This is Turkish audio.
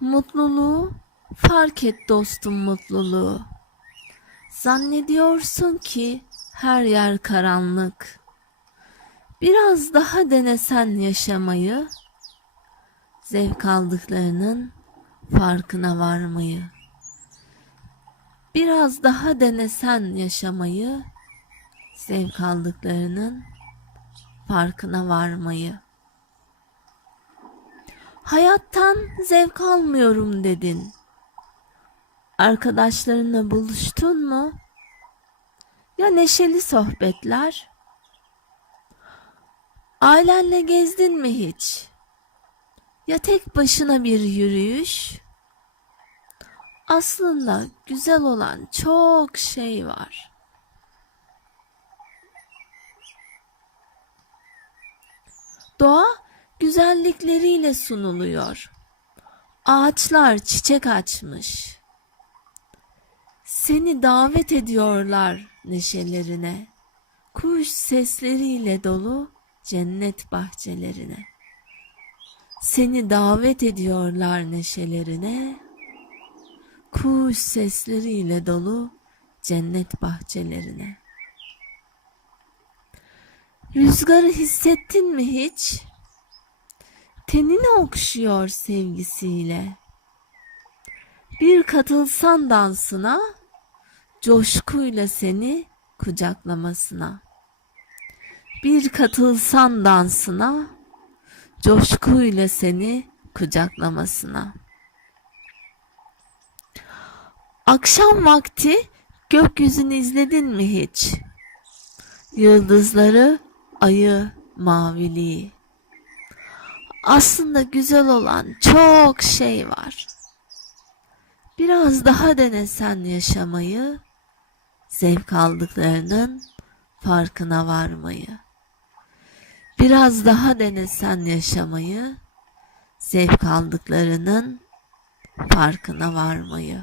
Mutluluğu fark et dostum mutluluğu. Zannediyorsun ki her yer karanlık. Biraz daha denesen yaşamayı, zevk aldıklarının farkına varmayı. Biraz daha denesen yaşamayı, zevk aldıklarının farkına varmayı. Hayattan zevk almıyorum dedin. Arkadaşlarınla buluştun mu? Ya neşeli sohbetler? Ailenle gezdin mi hiç? Ya tek başına bir yürüyüş? Aslında güzel olan çok şey var. Doğa güzellikleriyle sunuluyor. Ağaçlar çiçek açmış. Seni davet ediyorlar neşelerine. Kuş sesleriyle dolu cennet bahçelerine. Seni davet ediyorlar neşelerine. Kuş sesleriyle dolu cennet bahçelerine. Rüzgarı hissettin mi hiç? Tenini okşuyor sevgisiyle. Bir katılsan dansına, coşkuyla seni kucaklamasına. Bir katılsan dansına, coşkuyla seni kucaklamasına. Akşam vakti gökyüzünü izledin mi hiç? Yıldızları, ayı, maviliği. Aslında güzel olan çok şey var. Biraz daha denesen yaşamayı, zevk aldıklarının farkına varmayı. Biraz daha denesen yaşamayı, zevk aldıklarının farkına varmayı.